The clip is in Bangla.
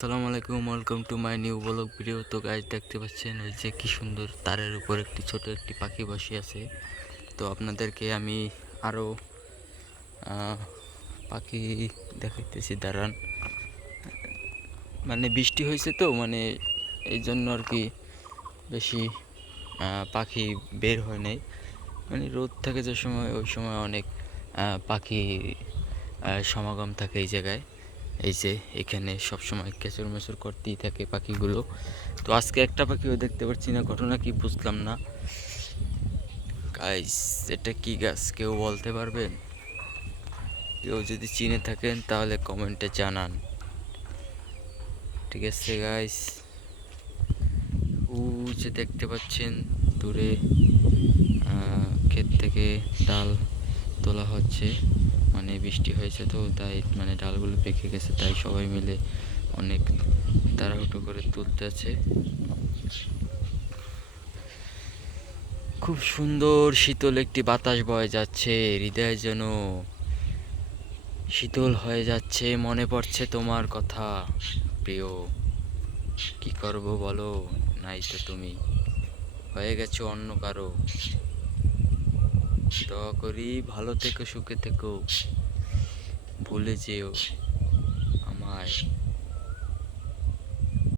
আসসালামু আলাইকুম welcome to my new vlog video তো গাইজ দেখতে পাচ্ছেন ওই যে কি সুন্দর তারের উপর একটি ছোট একটি পাখি বসে আছে। তো আপনাদেরকে আমি আরও পাখি দেখাইতেছি, দাঁড়ান। মানে বৃষ্টি হয়েছে তো মানে এই জন্য আর কি বেশি পাখি বের হয় নাই। মানে রোদ থাকে যে সময়, ওই সময় অনেক পাখি সমাগম থাকে এই জায়গায়। এই যে এখানে সবসময় কেঁচুর মেচুর করতেই থাকে পাখিগুলো। তো আজকে একটা পাখিও দেখতে পাচ্ছি না, ঘটনা কি বুঝলাম না। গাইস এটা কি গাছ? কেউ বলতে পারবেন? কেউ যদি চিনে থাকেন তাহলে কমেন্টে জানান। ঠিক আছে গাইস ও যে দেখতে পাচ্ছেন, দূরে ক্ষেত থেকে ডাল হচ্ছে। মানে বৃষ্টি হয়েছে তো, তাই মানে ডালগুলো পেকে গেছে, তাই সবাই মিলে অনেক তাড়াহুটো করে তুলতে আছে। খুব সুন্দর শীতল একটি বাতাস বয়ে যাচ্ছে, হৃদয় যেন শীতল হয়ে যাচ্ছে, মনে পড়ছে তোমার কথা। প্রিয়, কি করব বলো? নাই তো তুমি। হয়ে গেছো অন্য কারও। দোয়া করি ভালো থেকো সুখে থেকো। ভুলে যেও।